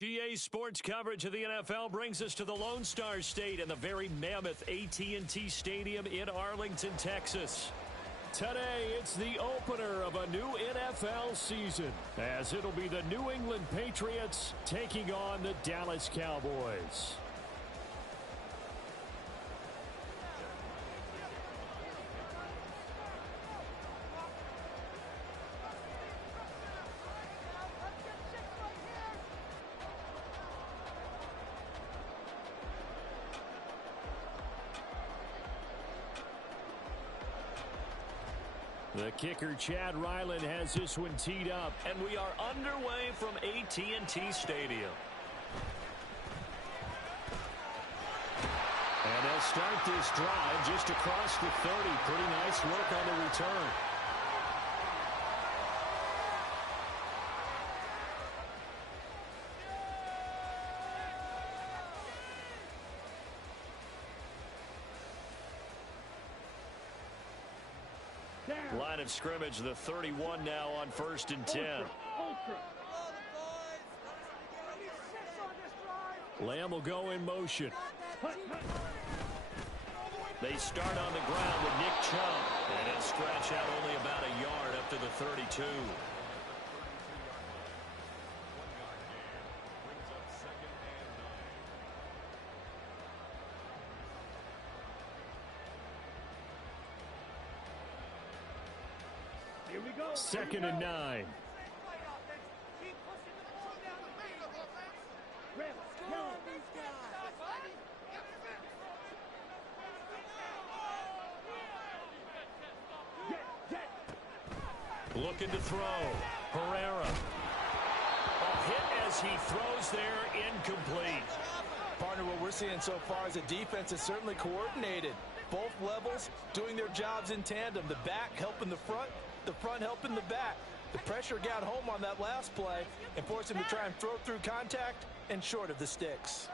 GA Sports coverage of the NFL brings us to the Lone Star State and the very mammoth AT&T Stadium in Arlington, Texas. Today, it's the opener of a new NFL season, as it'll be the New England Patriots taking on the Dallas Cowboys. The kicker, Chad Ryland, has this one teed up. And we are underway from AT&T Stadium. And they'll start this drive just across the 30. Pretty nice work on the return. Line of scrimmage, the 31 now on 1st and 10. Lamb will go in motion. They start on the ground with Nick Chubb, and he'll stretch out only about a yard up to the 32. Here we go. 2nd and 9. Looking to throw. Herrera. A hit as he throws there, incomplete. Partner, what we're seeing so far is the defense is certainly coordinated. Both levels doing their jobs in tandem. The back helping the front helping the back. The pressure got home on that last play and forced him to try and throw through contact and short of the sticks.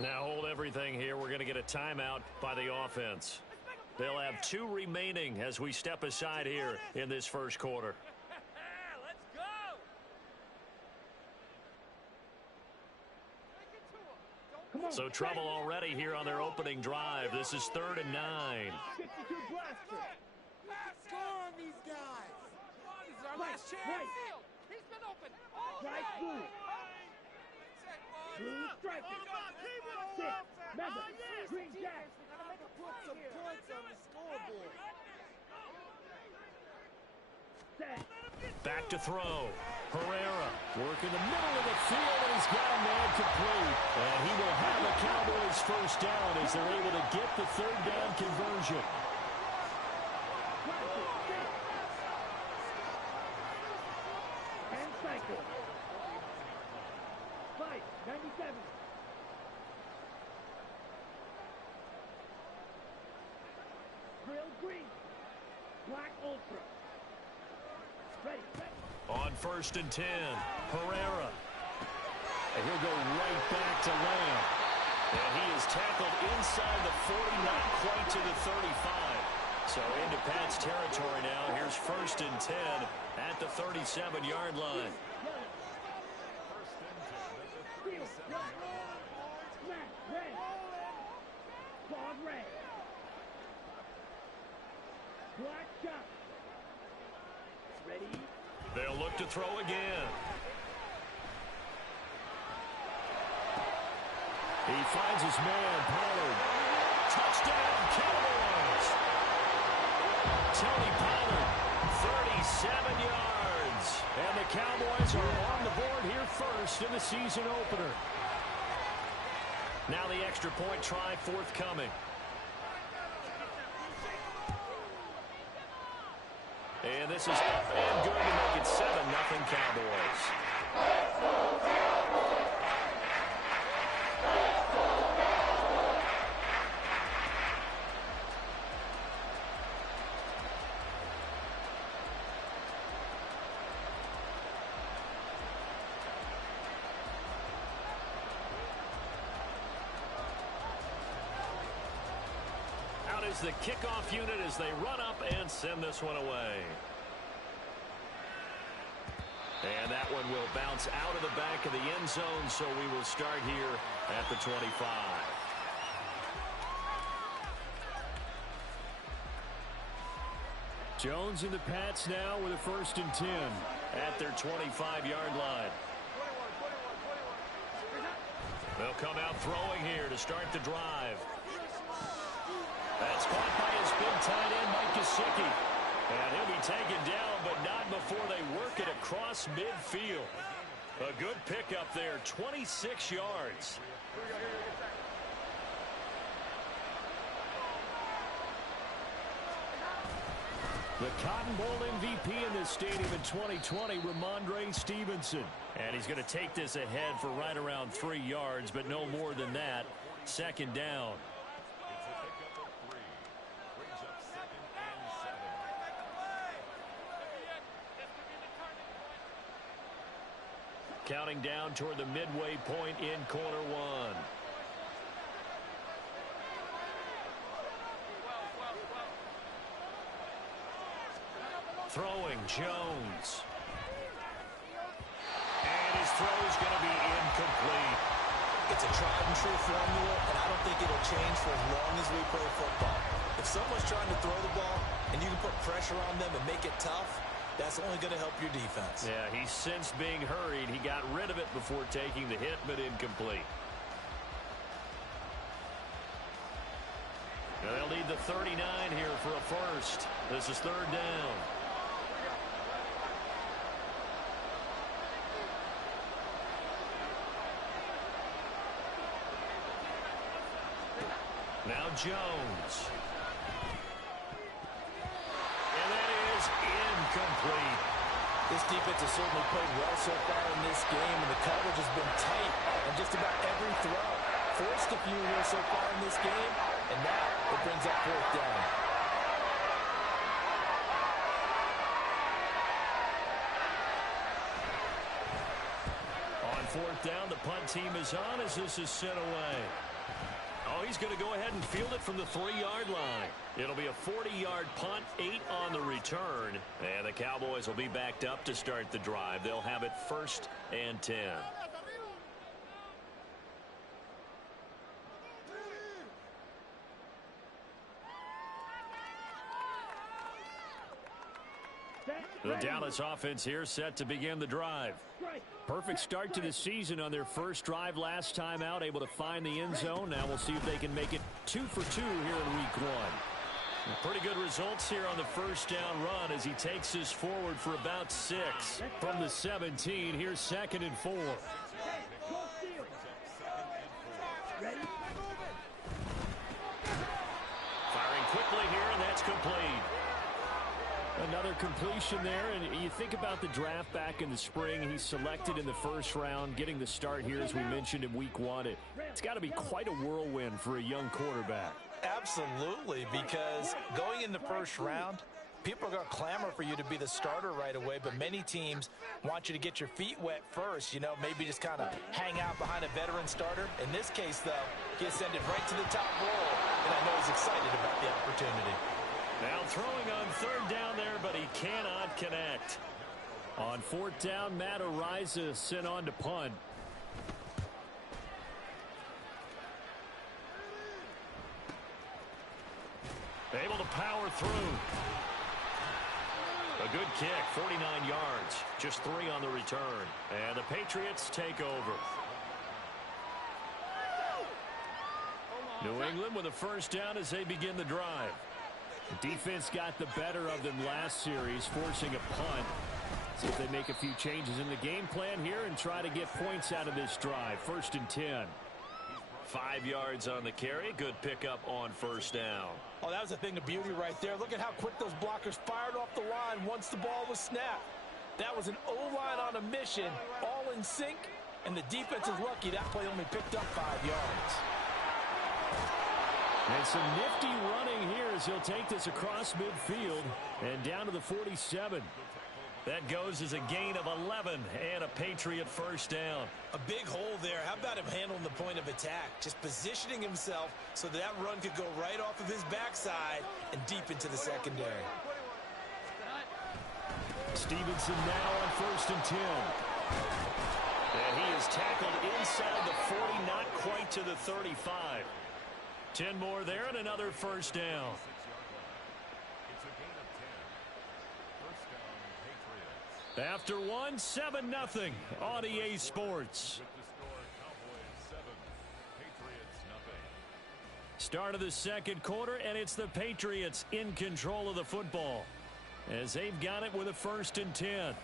Now hold everything here. We're going to get a timeout by the offense. They'll have 2 remaining as we step aside here in this first quarter. Let's go. So trouble already here on their opening drive. This is 3rd and 9. 52 blaster. Score on these guys. This is our last chance. He's been open. Strike through. Blue strike. 6. Member. Green Jack. Put some points on the scoreboard. Back to throw. Herrera working the middle of the field, and he's got a man complete. And he will have the Cowboys first down as they're able to get the 3rd down conversion. And cycle. 97. Grill green. Black ultra. Ready. On 1st and 10, Herrera. And he'll go right back to Lamb. And he is tackled inside the 40, not quite to the 35. So into Pat's territory now. Here's 1st and 10 at the 37-yard line. Red. Black shot. Ready. They'll look to throw again. He finds his man, Pollard. Touchdown, Cowboys. Tony Pollard, 37 yards. And the Cowboys are on the board here first in the season opener. Now the extra point try forthcoming. And this is up and good to make it 7-0 Cowboys. is the kickoff unit as they run up and send this one away. And that one will bounce out of the back of the end zone, so we will start here at the 25. Jones and the Pats now with a 1st and 10 at their 25-yard line. They'll come out throwing here to start the drive. That's caught by his big tight end, Mike Gesicki. And he'll be taken down, but not before they work it across midfield. A good pickup there, 26 yards. The Cotton Bowl MVP in this stadium in 2020, Ramondre Stevenson. And he's going to take this ahead for right around 3 yards, but no more than that. 2nd down. Counting down toward the midway point in quarter one. Throwing, Jones. And his throw is going to be incomplete. It's a tried and true formula, and I don't think it'll change for as long as we play football. If someone's trying to throw the ball and you can put pressure on them and make it tough, that's only going to help your defense. Yeah, he sensed being hurried. He got rid of it before taking the hit, but incomplete. Now they'll need the 39 here for a first. This is 3rd down. Now Jones. And that is incomplete. This defense has certainly played well so far in this game, and the coverage has been tight on just about every throw. Forced a few here so far in this game, and now it brings up 4th down. On 4th down, the punt team is on as this is sent away. Oh, he's going to go ahead and field it from the 3-yard line. It'll be a 40-yard punt, 8 on the return. And the Cowboys will be backed up to start the drive. They'll have it 1st and 10. The Dallas offense here set to begin the drive. Perfect start to the season on their first drive last time out, able to find the end zone. Now we'll see if they can make it 2 for 2 here in week 1. Pretty good results here on the 1st down run as he takes this forward for about 6. From the 17, here's 2nd and 4. Firing quickly here, and that's complete. Another completion there, and you think about the draft back in the spring. He's selected in the 1st round, getting the start here, as we mentioned, in week 1. It's got to be quite a whirlwind for a young quarterback. Absolutely, because going in the 1st round, people are going to clamor for you to be the starter right away, but many teams want you to get your feet wet first, you know, maybe just kind of hang out behind a veteran starter. In this case, though, he ascended right to the top roll, and I know he's excited about the opportunity. Now throwing on 3rd down there, but he cannot connect. On 4th down, Matt Ariza sent on to punt. Able to power through. A good kick, 49 yards. Just 3 on the return. And the Patriots take over. New England with a 1st down as they begin the drive. The defense got the better of them last series, forcing a punt. See if they make a few changes in the game plan here and try to get points out of this drive. 1st and 10. 5 yards on the carry. Good pickup on 1st down. Oh, that was a thing of beauty right there. Look at how quick those blockers fired off the line once the ball was snapped. That was an O-line on a mission, all in sync, and the defense is lucky that play only picked up 5 yards. And some nifty running here as he'll take this across midfield and down to the 47. That goes as a gain of 11 and a Patriot first down. A big hole there. How about him handling the point of attack? Just positioning himself so that run could go right off of his backside and deep into the secondary. Stevenson now on 1st and 10. And he is tackled inside the 40, not quite to the 35. 10 more there and another first down. After one, 7-0 on EA Sports. Start of the second quarter, and it's the Patriots in control of the football as they've got it with a 1st and 10.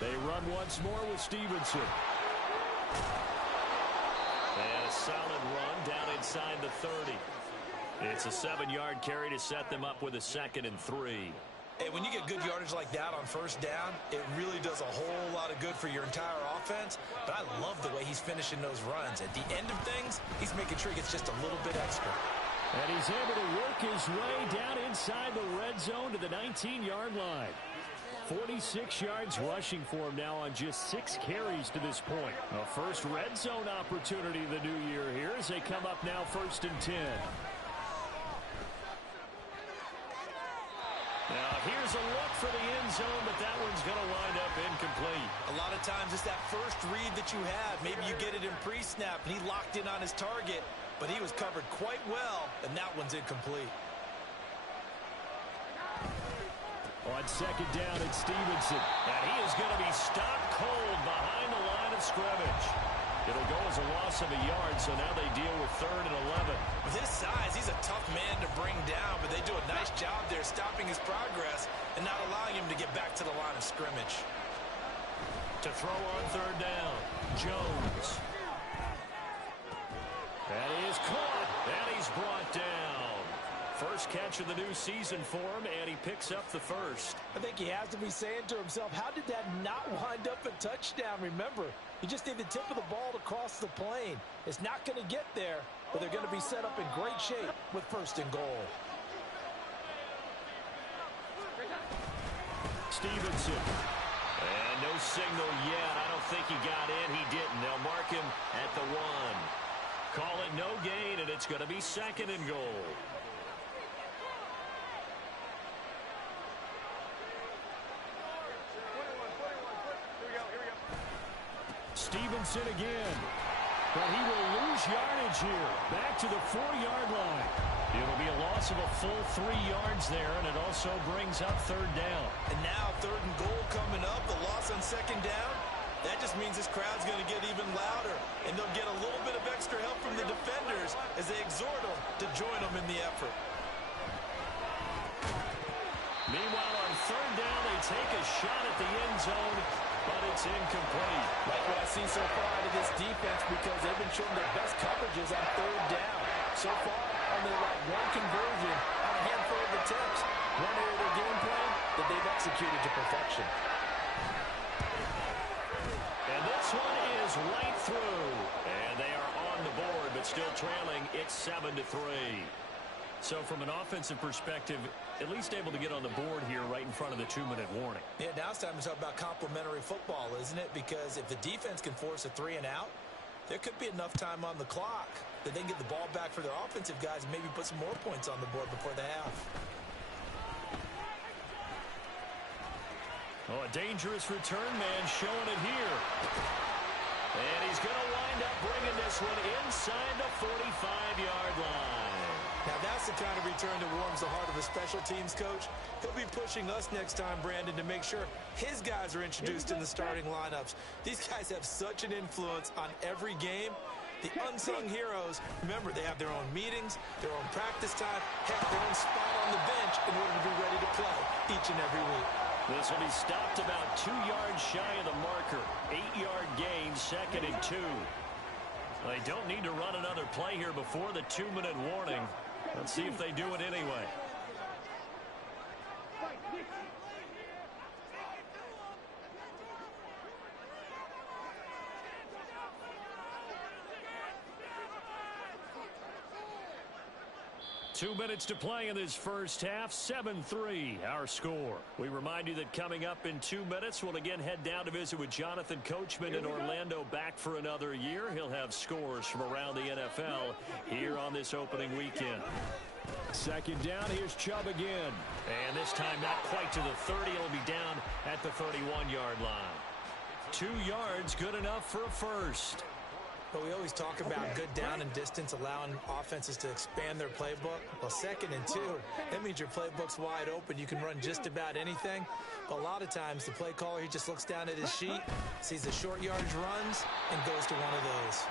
They run once more with Stevenson. And a solid run down inside the 30. It's a 7-yard carry to set them up with a 2nd and 3. Hey, when you get good yardage like that on 1st down, it really does a whole lot of good for your entire offense. But I love the way he's finishing those runs. At the end of things, he's making sure he gets just a little bit extra. And he's able to work his way down inside the red zone to the 19-yard line. 46 yards rushing for him now on just 6 carries to this point. A first red zone opportunity of the new year here as they come up now 1st and 10. Now here's a look for the end zone, but that one's going to wind up incomplete. A lot of times it's that first read that you have. Maybe you get it in pre-snap and he locked in on his target, but he was covered quite well, and that one's incomplete. On 2nd down, it's Stevenson. And he is going to be stopped cold behind the line of scrimmage. It'll go as a loss of a yard, so now they deal with 3rd and 11. With his size, he's a tough man to bring down, but they do a nice job there stopping his progress and not allowing him to get back to the line of scrimmage. To throw on 3rd down, Jones. That is caught, and he's brought down. First catch of the new season for him, and he picks up the 1st. I think he has to be saying to himself, how did that not wind up a touchdown? Remember, you just need the tip of the ball to cross the plane. It's not going to get there, but they're going to be set up in great shape with 1st and goal. Stevenson. And no signal yet. I don't think he got in. He didn't. They'll mark him at the 1. Call it no gain, and it's going to be 2nd and goal. Stevenson again. But he will lose yardage here. Back to the 4-yard line. It'll be a loss of a full 3 yards there, and it also brings up 3rd down. And now 3rd and goal coming up. The loss on 2nd down. That just means this crowd's going to get even louder. And they'll get a little bit of extra help from the defenders as they exhort them to join them in the effort. Meanwhile, on 3rd down, they take a shot at the end zone, but it's incomplete. Like what I've seen so far out of this defense, because they've been showing their best coverages on 3rd down. So far, only like 1 conversion on a handful of attempts. One area of their game plan that they've executed to perfection. And this one is right through. And they are on the board, but still trailing. It's 7-3. So from an offensive perspective, at least able to get on the board here right in front of the 2-minute warning. Yeah, now it's time to talk about complementary football, isn't it? Because if the defense can force a 3 and out, there could be enough time on the clock that they can get the ball back for their offensive guys and maybe put some more points on the board before the half. Oh, a dangerous return man showing it here. And he's going to wind up bringing this one inside the 45-yard line. Now that's the kind of return that warms the heart of a special teams coach. He'll be pushing us next time, Brandon, to make sure his guys are introduced in the starting lineups. These guys have such an influence on every game. The unsung heroes, remember, they have their own meetings, their own practice time, heck, their own spot on the bench in order to be ready to play each and every week. This will be stopped about 2 yards shy of the marker. 8-yard gain, 2nd and 2. They don't need to run another play here before the 2-minute warning. Let's see if they do it anyway. 2 minutes to play in this first half. 7-3 our score. We remind you that coming up in 2 minutes, we'll again head down to visit with Jonathan Coachman in Orlando, back for another year. He'll have scores from around the NFL here on this opening weekend. Second down, here's Chubb again. And this time not quite to the 30. It'll be down at the 31-yard line. 2 yards, good enough for a first. But we always talk about good down and distance, allowing offenses to expand their playbook. Well, 2nd and 2, that means your playbook's wide open. You can run just about anything. But a lot of times, the play caller, he just looks down at his sheet, sees the short yardage runs, and goes to one of those.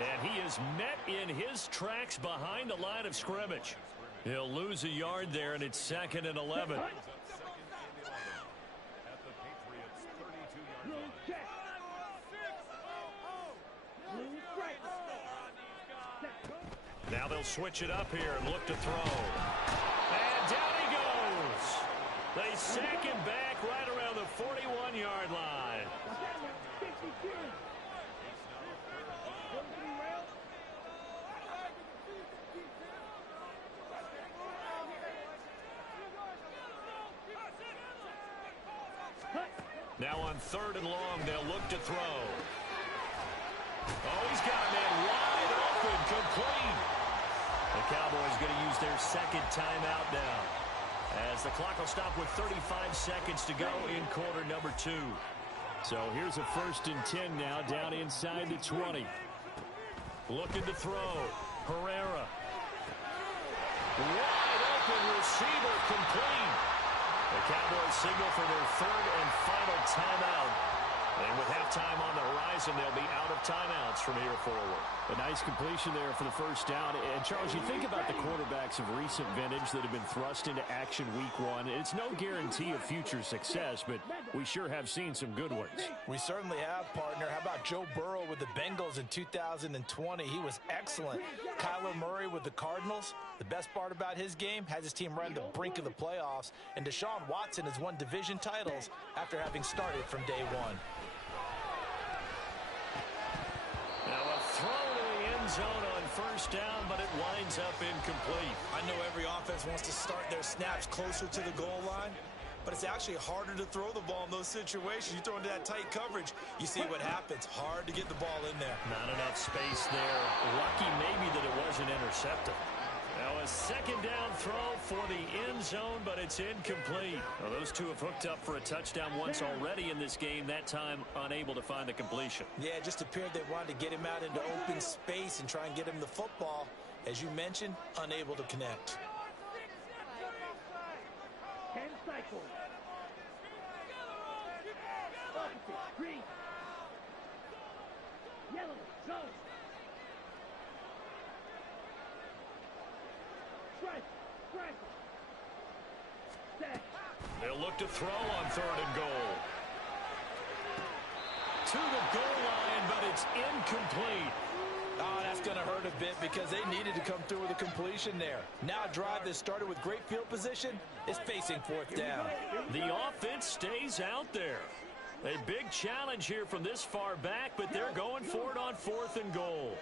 And he is met in his tracks behind the line of scrimmage. He'll lose a yard there, and it's 2nd and 11. Now they'll switch it up here and look to throw. And down he goes. They sack him back right around the 41-yard line. Now on 3rd and long, they'll look to throw. Oh, he's got a man wide open, complete. The Cowboys going to use their 2nd timeout now, as the clock will stop with 35 seconds to go in quarter number 2. So here's a 1st and 10 now, down inside the 20. Looking to throw. Herrera. Wide open receiver, complete. The Cowboys signal for their 3rd and final timeout. And with halftime on the horizon, they'll be out of timeouts from here forward. A nice completion there for the first down. And, Charles, you think about the quarterbacks of recent vintage that have been thrust into action week 1. It's no guarantee of future success, but we sure have seen some good ones. We certainly have, partner. How about Joe Burrow with the Bengals in 2020? He was excellent. Kyler Murray with the Cardinals. The best part about his game, has his team right on the brink of the playoffs. And Deshaun Watson has won division titles after having started from day 1. Now a throw to the end zone on 1st down, but it winds up incomplete. I know every offense wants to start their snaps closer to the goal line, but it's actually harder to throw the ball in those situations. You throw into that tight coverage, you see what happens. Hard to get the ball in there. Not enough space there. Lucky maybe that it wasn't intercepted. Now a 2nd down throw for the end zone, but it's incomplete. Well, those two have hooked up for a touchdown once already in this game, that time unable to find the completion. Yeah, it just appeared they wanted to get him out into open space and try and get him the football. As you mentioned, unable to connect. 10 cycles. Green. Yellow. Go. They'll look to throw on 3rd and goal. To the goal line, but it's incomplete. Oh, that's going to hurt a bit because they needed to come through with a completion there. Now a drive that started with great field position is facing 4th down. The offense stays out there. A big challenge here from this far back, but they're going for it on 4th and goal.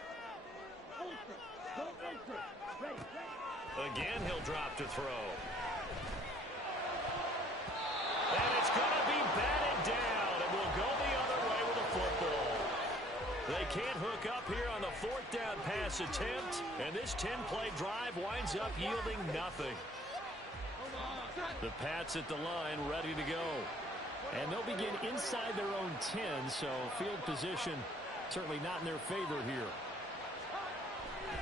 Again, he'll drop to throw. And it's going to be batted down, and we'll go the other way with the football. They can't hook up here on the 4th down pass attempt, and this 10-play drive winds up yielding nothing. The Pats at the line, ready to go. And they'll begin inside their own 10, so field position certainly not in their favor here.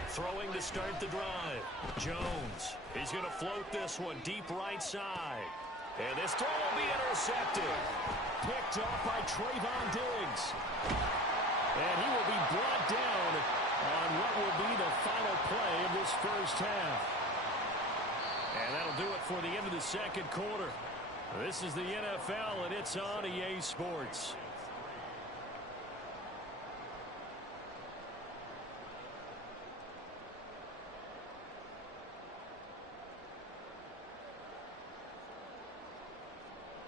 Throwing to start the drive. Jones. He's going to float this one deep right side. And this throw will be intercepted. Picked off by Trayvon Diggs. And he will be brought down on what will be the final play of this first half. And that'll do it for the end of the 2nd quarter. This is the NFL, and it's on EA Sports.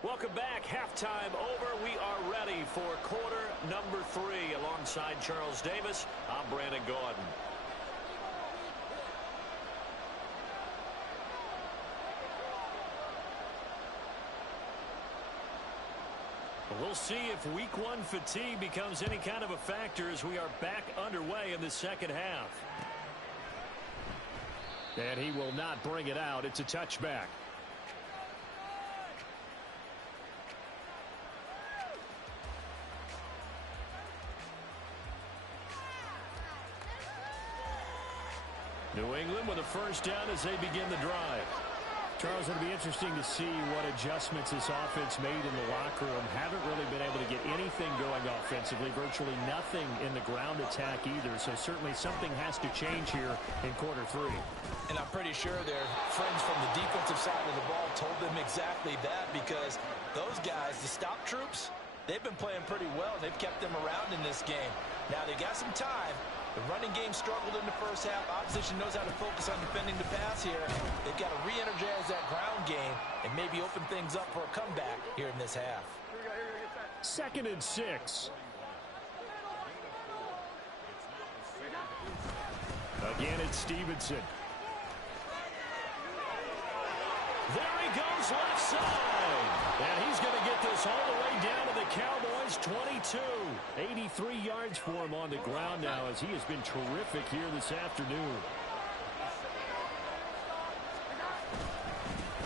Welcome back. Halftime over. We are ready for quarter number 3. Alongside Charles Davis, I'm Brandon Gordon. We'll see if week one fatigue becomes any kind of a factor as we are back underway in the second half. And he will not bring it out. It's a touchback. New England with a first down as they begin the drive. Charles, it'll be interesting to see what adjustments this offense made in the locker room. Haven't really been able to get anything going offensively. Virtually nothing in the ground attack either. So certainly something has to change here in quarter three. And I'm pretty sure their friends from the defensive side of the ball told them exactly that, because those guys, the stop troops, they've been playing pretty well. They've kept them around in this game. Now they got some time. The running game struggled in the first half. Opposition knows how to focus on defending the pass here. They've got to re-energize that ground game and maybe open things up for a comeback here in this half. 2nd and 6. Again, it's Stevenson. There he goes left side. And he's going to get this all the way down to the Cowboys' 22. 83 yards for him on the ground now, as he has been terrific here this afternoon.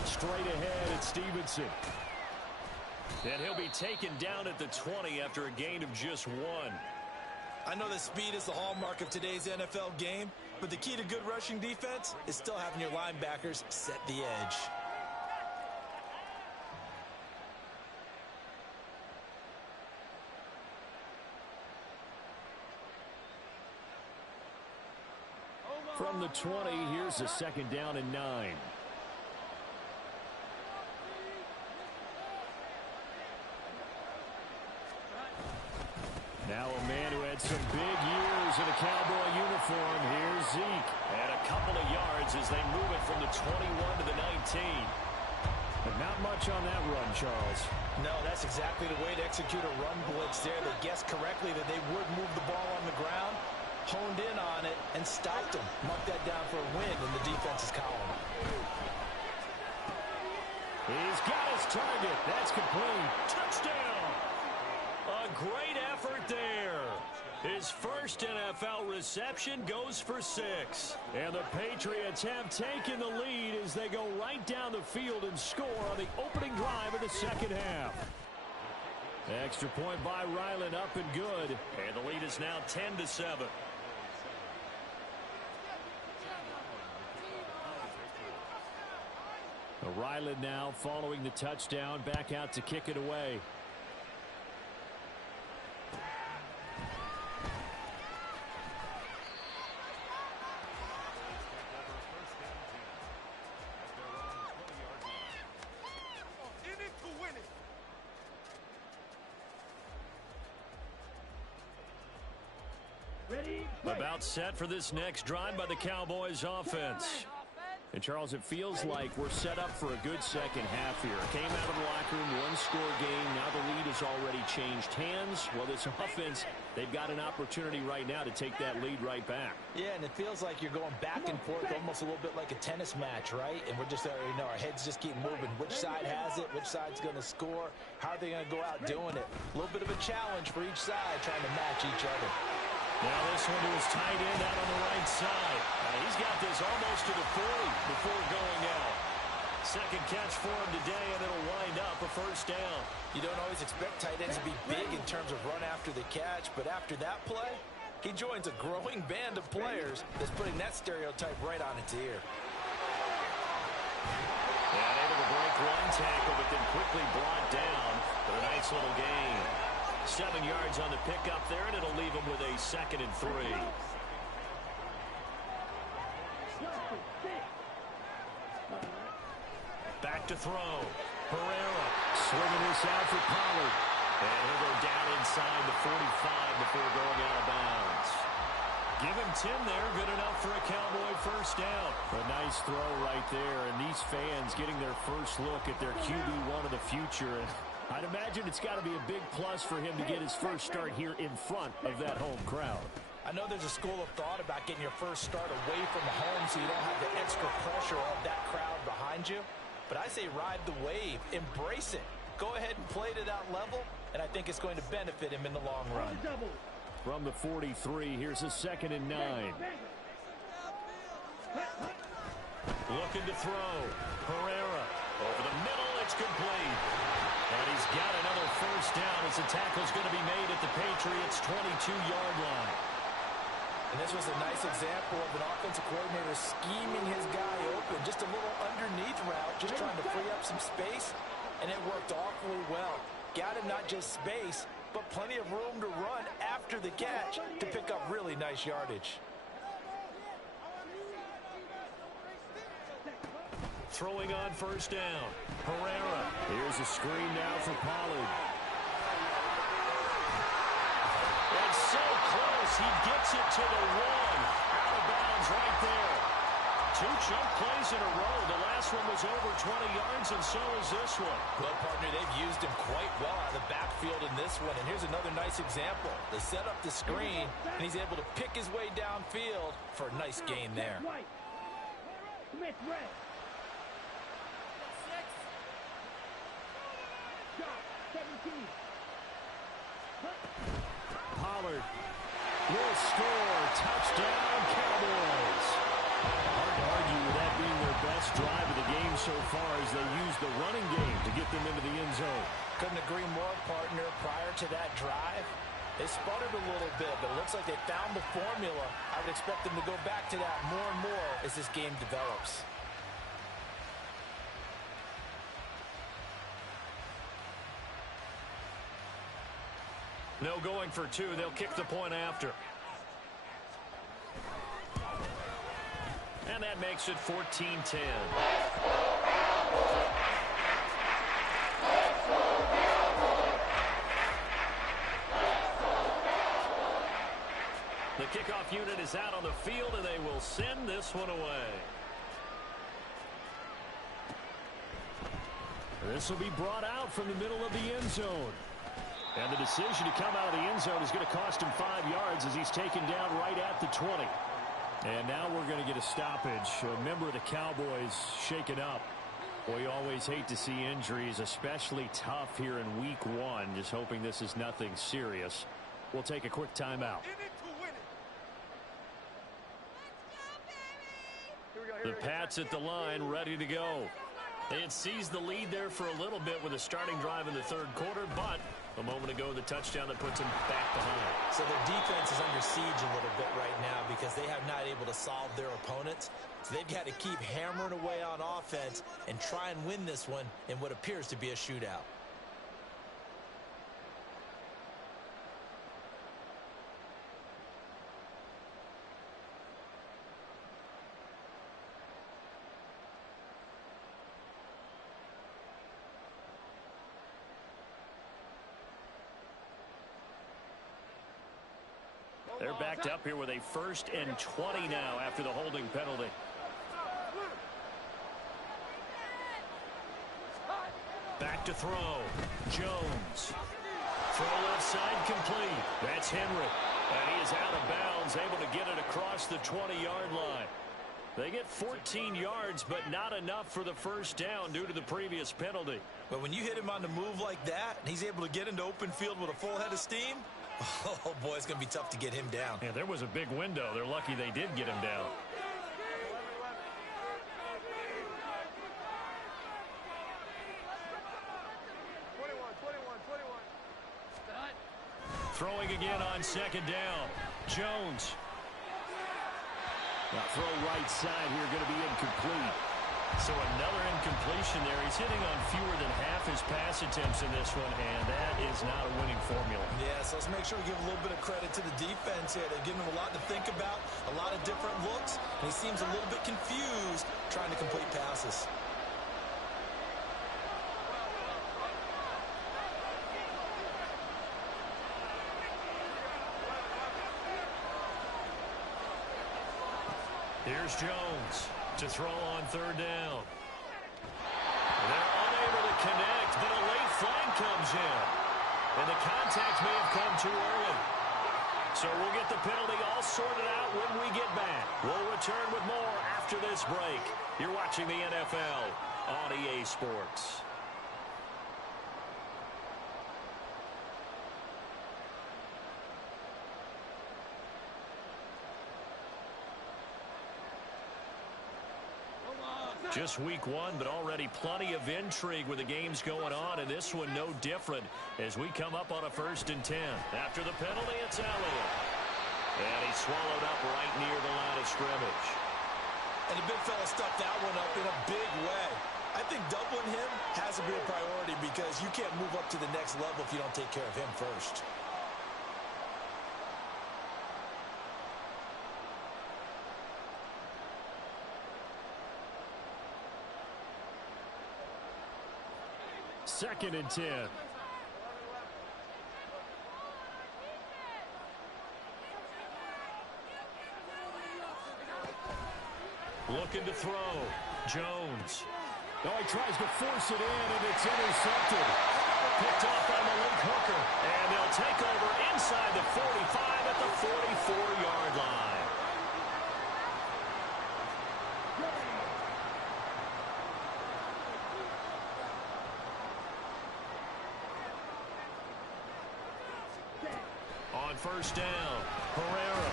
Straight ahead, it's Stevenson. And he'll be taken down at the 20 after a gain of just 1. I know that speed is the hallmark of today's NFL game, but the key to good rushing defense is still having your linebackers set the edge. From the 20, here's a 2nd down and 9. Now a man who had some big years in a Cowboy uniform. Here's Zeke. And a couple of yards as they move it from the 21 to the 19. But not much on that run, Charles. No, that's exactly the way to execute a run blitz there. They guessed correctly that they would move the ball on the ground, honed in on it, and stopped him. Marked that down for a win in the defense's column. He's got his target. That's complete. Touchdown. A great effort there. His first NFL reception goes for 6. And the Patriots have taken the lead as they go right down the field and score on the opening drive of the second half. Extra point by Ryland, up and good. And the lead is now 10-7. Ryland now following the touchdown, back out to kick it away. About set for this next drive by the Cowboys offense. And, Charles, it feels like we're set up for a good second half here. Came out of the locker room, one-score game. Now the lead has already changed hands. Well, this offense, they've got an opportunity right now to take that lead right back. Yeah, and it feels like you're going back and forth almost a little bit like a tennis match, right? And we're just, our heads just keep moving. Which side has it? Which side's going to score? How are they going to go out doing it? A little bit of a challenge for each side trying to match each other. Now this one to his tight end out on the right side. He's got this almost to the 40 before going out. Second catch for him today, and it'll wind up a first down. You don't always expect tight ends to be big in terms of run after the catch, but after that play, he joins a growing band of players that's putting that stereotype right on its ear. And able to break one tackle, but then quickly brought down for a nice little gain. 7 yards on the pickup there, and it'll leave him with a 2nd and 3. Back to throw. Pereira Swinging this out for Pollard. And he'll go down inside the 45 before going out of bounds. Give him 10 there. Good enough for a Cowboy first down. A nice throw right there. And these fans getting their first look at their QB1 of the future. And I'd imagine it's got to be a big plus for him to get his first start here in front of that home crowd. I know there's a school of thought about getting your first start away from home so you don't have the extra pressure of that crowd behind you. But I say ride the wave. Embrace it. Go ahead and play to that level and I think it's going to benefit him in the long run. From the 43, here's a 2nd and 9. Looking to throw. Herrera over the middle. It's complete. And he's got another first down as the tackle's going to be made at the Patriots' 22-yard line. And this was a nice example of an offensive coordinator scheming his guy open. Just a little underneath route, just trying to free up some space, and it worked awfully well. Got him not just space, but plenty of room to run after the catch to pick up really nice yardage. Throwing on first down. Herrera. Here's a screen now for Pollard. It's so close. He gets it to the 1. Out of bounds right there. 2 chunk plays in a row. The last one was over 20 yards, and so is this one. Well, partner, they've used him quite well out of the backfield in this one. And here's another nice example. They set up the screen, and he's able to pick his way downfield for a nice gain there. Pollard will score. Touchdown, Cowboys. Hard to argue with that being their best drive of the game so far as they use the running game to get them into the end zone. Couldn't agree more, partner. Prior to that drive, they sputtered a little bit, but it looks like they found the formula. I would expect them to go back to that more and more as this game develops. No going for 2. They'll kick the point after. And that makes it 14-10. The kickoff unit is out on the field, and they will send this one away. This will be brought out from the middle of the end zone. And the decision to come out of the end zone is going to cost him 5 yards as he's taken down right at the 20. And now we're going to get a stoppage. A member of the Cowboys shaken up. We always hate to see injuries, especially tough here in week 1. Just hoping this is nothing serious. We'll take a quick timeout. The Pats at the line, ready to go. They had seized the lead there for a little bit with a starting drive in the 3rd quarter, but a moment ago, the touchdown that puts them back behind. So their defense is under siege a little bit right now because they have not able to solve their opponents. So they've got to keep hammering away on offense and try and win this one in what appears to be a shootout. They're backed up here with a 1st and 20 now after the holding penalty. Back to throw. Jones. Throw left side complete. That's Henry. And he is out of bounds, able to get it across the 20-yard line. They get 14 yards, but not enough for the first down due to the previous penalty. But when you hit him on the move like that, and he's able to get into open field with a full head of steam, oh, boy, it's going to be tough to get him down. Yeah, there was a big window. They're lucky they did get him down. Throwing again on 2nd down. Jones. Now throw right side here, going to be incomplete. So another incompletion there. He's hitting on fewer than half his pass attempts in this one, and that is not a winning formula. Yeah, so let's make sure we give a little bit of credit to the defense here. They've given him a lot to think about, a lot of different looks, and he seems a little bit confused trying to complete passes. Here's Jones to throw on 3rd down. They're unable to connect, but a late flag comes in. And the contact may have come too early. So we'll get the penalty all sorted out when we get back. We'll return with more after this break. You're watching the NFL on EA Sports. Just week one, but already plenty of intrigue with the games going on, and this one no different as we come up on a 1st and 10. After the penalty, it's Elliott. And he's swallowed up right near the line of scrimmage. And the big fella stuffed that one up in a big way. I think doubling him has to be a priority because you can't move up to the next level if you don't take care of him first. Second and 10. Looking to throw. Jones. Oh, he tries to force it in, and it's intercepted. Picked off by Malik Hooker. And they'll take over inside the 45 at the 44-yard line. On 1st down, Herrera.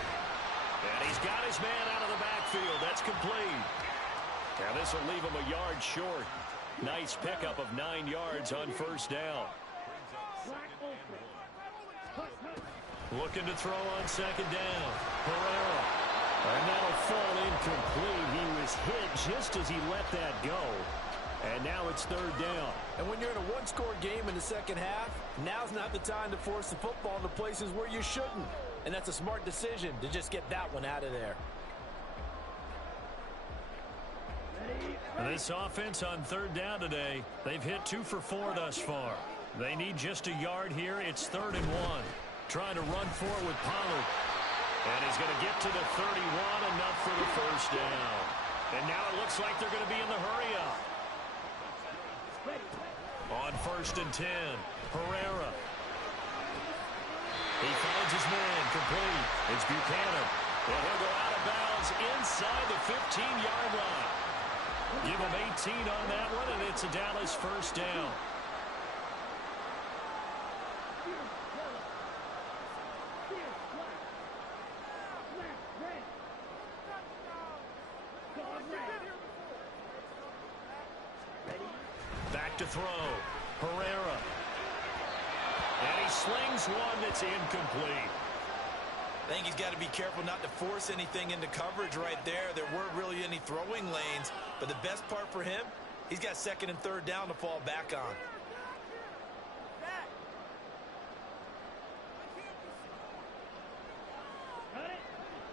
And he's got his man out of the backfield. That's complete. And this will leave him a yard short. Nice pickup of 9 yards on 1st down. Looking to throw on 2nd down. Herrera. And that'll fall incomplete. He was hit just as he let that go. And now it's 3rd down. And when you're in a one-score game in the second half, now's not the time to force the football into places where you shouldn't. And that's a smart decision to just get that one out of there. This offense on 3rd down today, they've hit 2 for 4 thus far. They need just a yard here. It's 3rd and 1. Trying to run forward with Pollard. And he's going to get to the 31, enough for the 1st down. And now it looks like they're going to be in the hurry-up. On 1st and 10, Herrera. He finds his man, complete. It's Buchanan. And he'll go out of bounds inside the 15-yard line. Give him 18 on that one, and it's a Dallas 1st down. Back to throw. Herrera. And he slings one that's incomplete. I think he's got to be careful not to force anything into coverage right there. There weren't really any throwing lanes, but the best part for him, he's got 2nd and 3rd down to fall back on.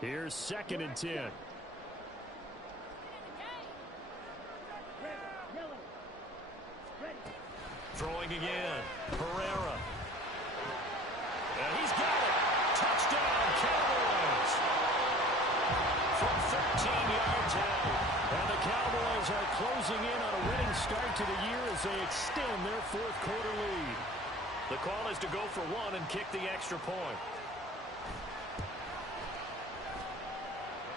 Here's 2nd and 10. Throwing again. Herrera. And he's got it. Touchdown, Cowboys. From 13 yards out. And the Cowboys are closing in on a winning start to the year as they extend their 4th quarter lead. The call is to go for 1 and kick the extra point.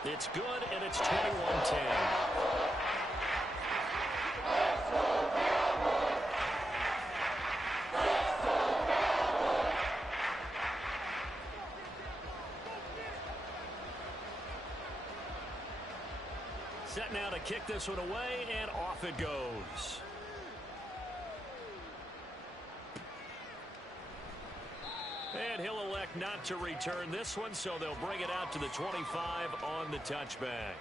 It's good, and it's 21-10. Set now to kick this one away, and off it goes. And he'll elect not to return this one, so they'll bring it out to the 25 on the touchback.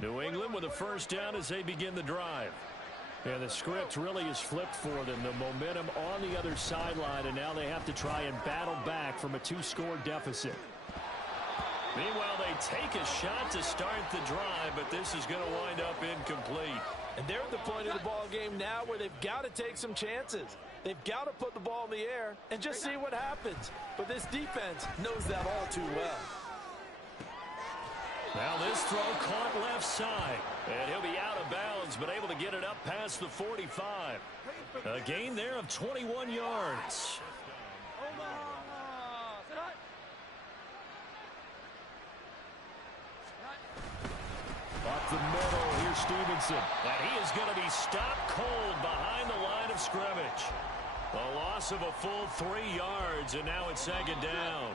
New England with a 1st down as they begin the drive. And the script really is flipped for them. The momentum on the other sideline, and now they have to try and battle back from a 2-score deficit. Meanwhile, they take a shot to start the drive, but this is going to wind up incomplete. And they're at the point of the ball game now where they've got to take some chances. They've got to put the ball in the air and just see what happens. But this defense knows that all too well. Now this throw caught left side. And he'll be out of bounds, but able to get it up past the 45. A gain there of 21 yards. Up the middle, here's Stevenson. And he is going to be stopped cold behind the line of scrimmage. A loss of a full 3 yards, and now it's second down.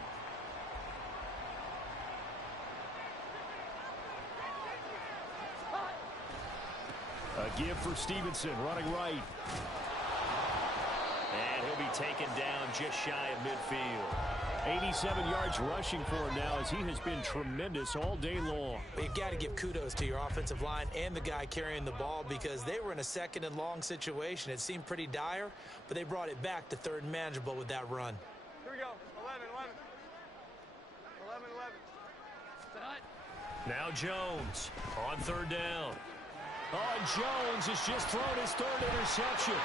A give for Stevenson, running right. And he'll be taken down just shy of midfield. 87 yards rushing for him now as he has been tremendous all day long. You've got to give kudos to your offensive line and the guy carrying the ball because they were in a second and long situation. It seemed pretty dire, but they brought it back to third and manageable with that run. Here we go. 11. Now Jones on third down. Oh, Jones has just thrown his third interception.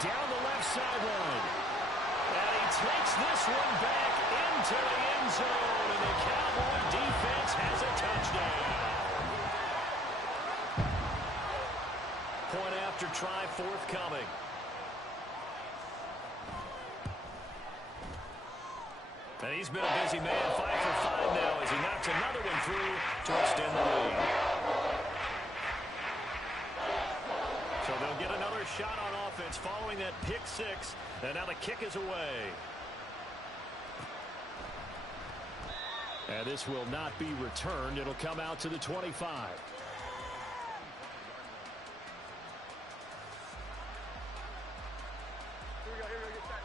Down the left sideline. And he takes this one back into the end zone, and the Cowboy defense has a touchdown. Point after try forthcoming. And he's been a busy man, 5 for 5 now as he knocks another one through to extend the lead. So they'll get another shot on offense following that pick six. And now the kick is away. And this will not be returned. It'll come out to the 25.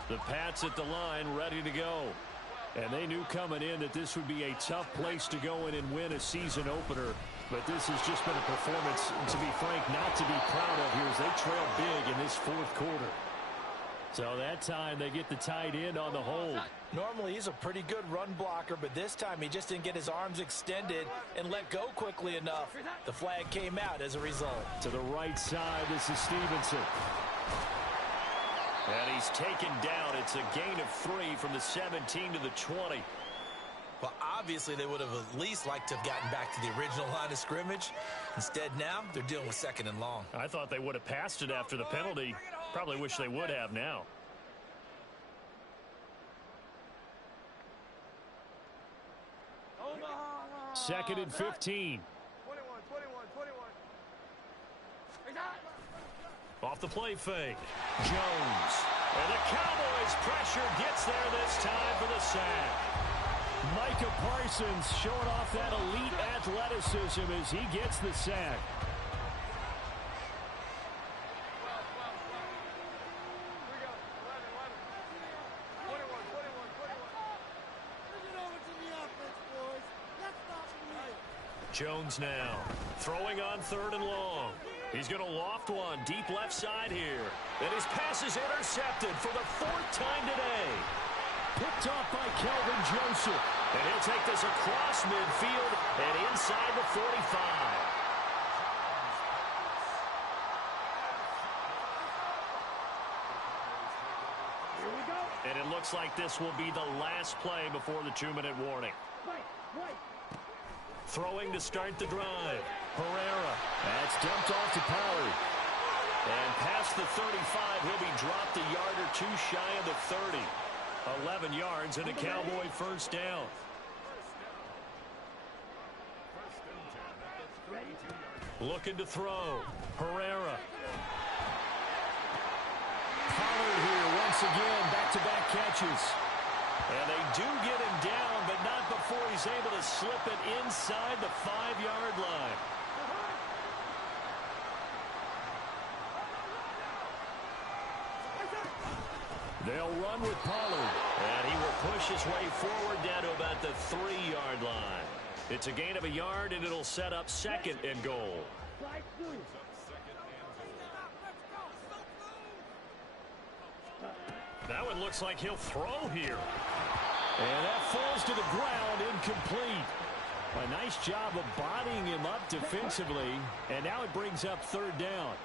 The Pats at the line, ready to go. And they knew coming in that this would be a tough place to go in and win a season opener. But this has just been a performance, to be frank, not to be proud of here as they trail big in this fourth quarter. So that time they get the tight end on the hold. Normally he's a pretty good run blocker, but this time he just didn't get his arms extended and let go quickly enough. The flag came out as a result. To the right side, this is Stevenson. And he's taken down. It's a gain of 3 from the 17 to the 20. Well, obviously they would have at least liked to have gotten back to the original line of scrimmage. Instead now, they're dealing with second and long. I thought they would have passed it after the penalty. Probably wish they would have now. Second and 15. 21. Off the play fake. Jones. And the Cowboys pressure gets there this time for the sack. Micah Parsons showing off that elite athleticism as he gets the sack. Jones now throwing on third and long. He's going to loft one deep left side here. And his pass is intercepted for the 4th time today. Picked off by Kelvin Joseph. And he'll take this across midfield and inside the 45. Here we go. And it looks like this will be the last play before the 2-minute warning. Right. Throwing to start the drive. Herrera. That's dumped off to Pollard. And past the 35, he'll be dropped a yard or 2 shy of the 30. 11 yards and a Cowboy first down. Looking to throw. Herrera. Pollard here once again, back-to-back catches. And they do get him down, but not before he's able to slip it inside the 5-yard line. They'll run with Pollard. And he will push his way forward down to about the 3-yard line. It's a gain of a yard, and it'll set up second and goal. That one looks like he'll throw here. And that falls to the ground, incomplete. A nice job of bodying him up defensively, and now it brings up third down.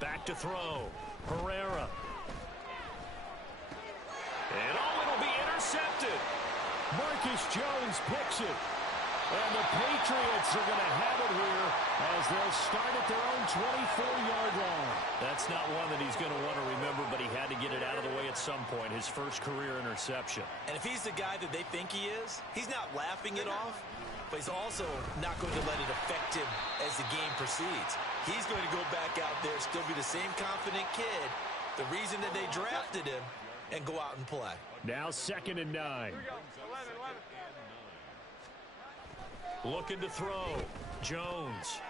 Back to throw. Herrera. And it'll be intercepted. Marcus Jones picks it. And the Patriots are going to have it here as they'll start at their own 24-yard line. That's not one that he's going to want to remember, but he had to get it out of the way at some point, his first career interception. And if he's the guy that they think he is, he's not laughing it off, but he's also not going to let it affect him as the game proceeds. He's going to go back out there, still be the same confident kid, the reason that they drafted him, and go out and play. Now 2nd and 9. Here we go. 11. Looking to throw. Jones.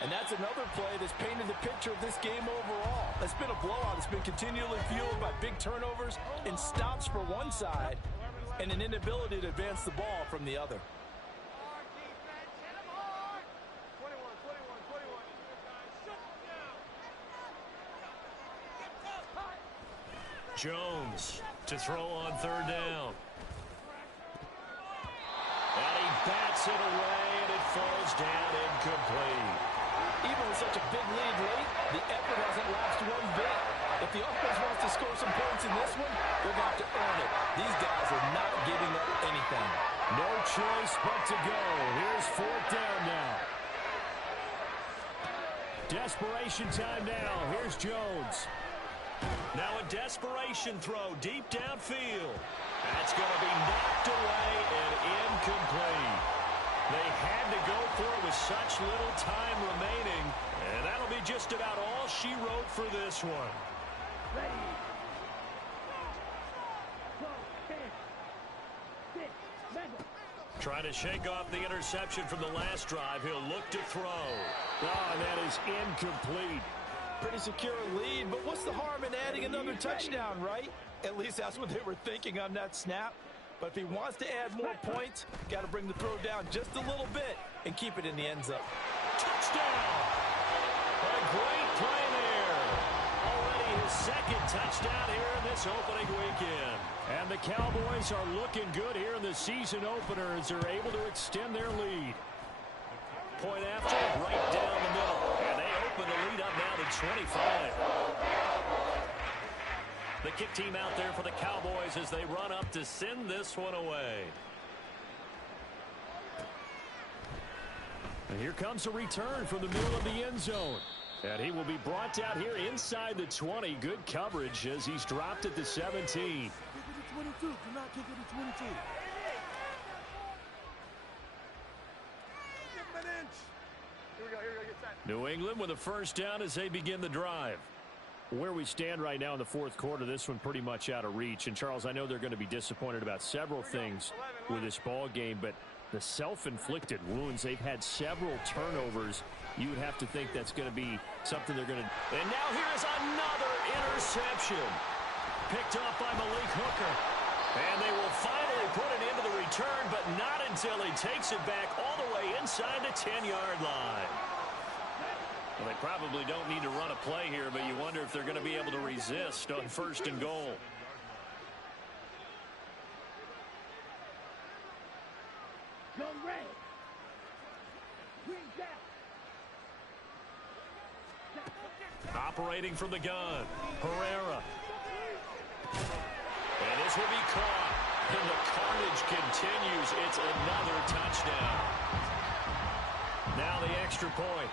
And that's another play that's painted the picture of this game overall. It's been a blowout. It's been continually fueled by big turnovers and stops for one side and an inability to advance the ball from the other. Hard defense. Hit him hard. 21. Shut down. Jones to throw on 3rd down. And he bats it away, and it falls down incomplete. Even with such a big lead late, the effort hasn't lapsed one bit. If the offense wants to score some points in this one, they're going to have to earn it. These guys are not giving up anything. No choice but to go. Here's 4th down now. Desperation time now. Here's Jones. Now a desperation throw deep downfield. That's going to be knocked away and incomplete. They had to go for it with such little time remaining, and that'll be just about all she wrote for this one. Trying to shake off the interception from the last drive. He'll look to throw. Oh, and that is incomplete. Pretty secure lead, but what's the harm in adding another touchdown, right? At least that's what they were thinking on that snap. But if he wants to add more points, got to bring the throw down just a little bit and keep it in the end zone. Touchdown! A great play there. Already his 2nd touchdown here in this opening weekend. And the Cowboys are looking good here in the season opener as they're able to extend their lead. Point after, right down the middle. And they open the lead up now to 25. The kick team out there for the Cowboys as they run up to send this one away. And here comes a return from the middle of the end zone. And he will be brought down here inside the 20. Good coverage as he's dropped at the 17. Kick it to 22. Do not kick it to 22. Give him an inch. Here we go. Get set. New England with a 1st down as they begin the drive. Where we stand right now in the 4th quarter, this one pretty much out of reach. And, Charles, I know they're going to be disappointed about several things with this ball game, but the self-inflicted wounds, they've had several turnovers. You would have to think that's going to be something they're going to... And now here is another interception. Picked off by Malik Hooker. And they will finally put it into the return, but not until he takes it back all the way inside the 10-yard line. Well, they probably don't need to run a play here, but you wonder if they're going to be able to resist on 1st and goal. Go red. Operating from the gun, Herrera. And this will be caught. And the carnage continues. It's another touchdown. Now the extra point.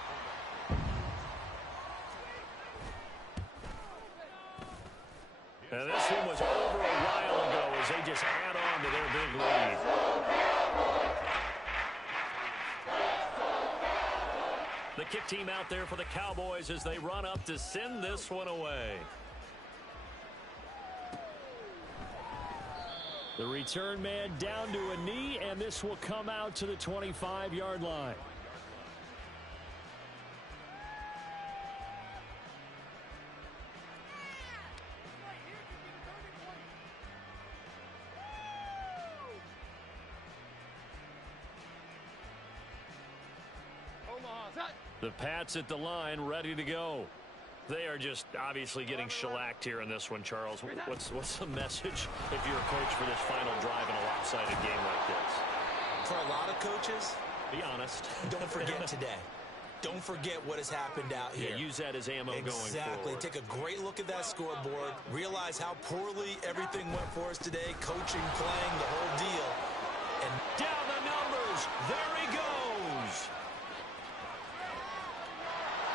And this one was over a while ago as they just add on to their big lead. The kick team out there for the Cowboys as they run up to send this one away. The return man down to a knee, and this will come out to the 25-yard line. The Pats at the line, ready to go. They are just obviously getting shellacked here in this one, Charles. What's the message if you're a coach for this final drive in a lopsided game like this? For a lot of coaches, be honest. Don't forget today. Don't forget what has happened out here. Yeah, use that as ammo going forward. Exactly. Take a great look at that scoreboard. Realize how poorly everything went for us today. Coaching, playing, the whole deal. And down the numbers. There he goes.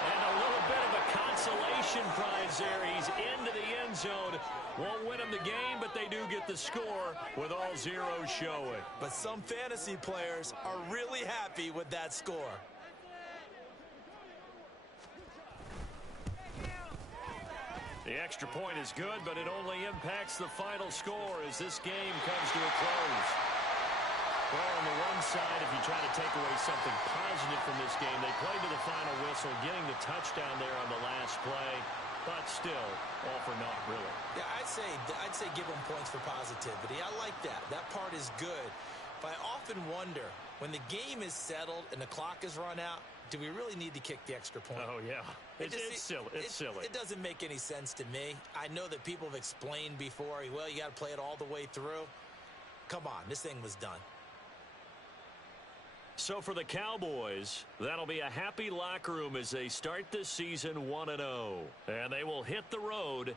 And a little bit of a consolation prize there. He's into the end zone. Won't win them the game, but they do get the score with all zeros showing. But some fantasy players are really happy with that score. The extra point is good, but it only impacts the final score as this game comes to a close. Well, on the one side, if you try to take away something positive from this game, they played to the final whistle, getting the touchdown there on the last play, but still, all for naught, really. Yeah, I'd say give them points for positivity. I like that. That part is good. But I often wonder, when the game is settled and the clock is run out, do we really need to kick the extra point? Oh, yeah. It's silly. It's silly. It doesn't make any sense to me. I know that people have explained before, well, you got to play it all the way through. Come on, this thing was done. So for the Cowboys, that'll be a happy locker room as they start this season 1-0. And they will hit the road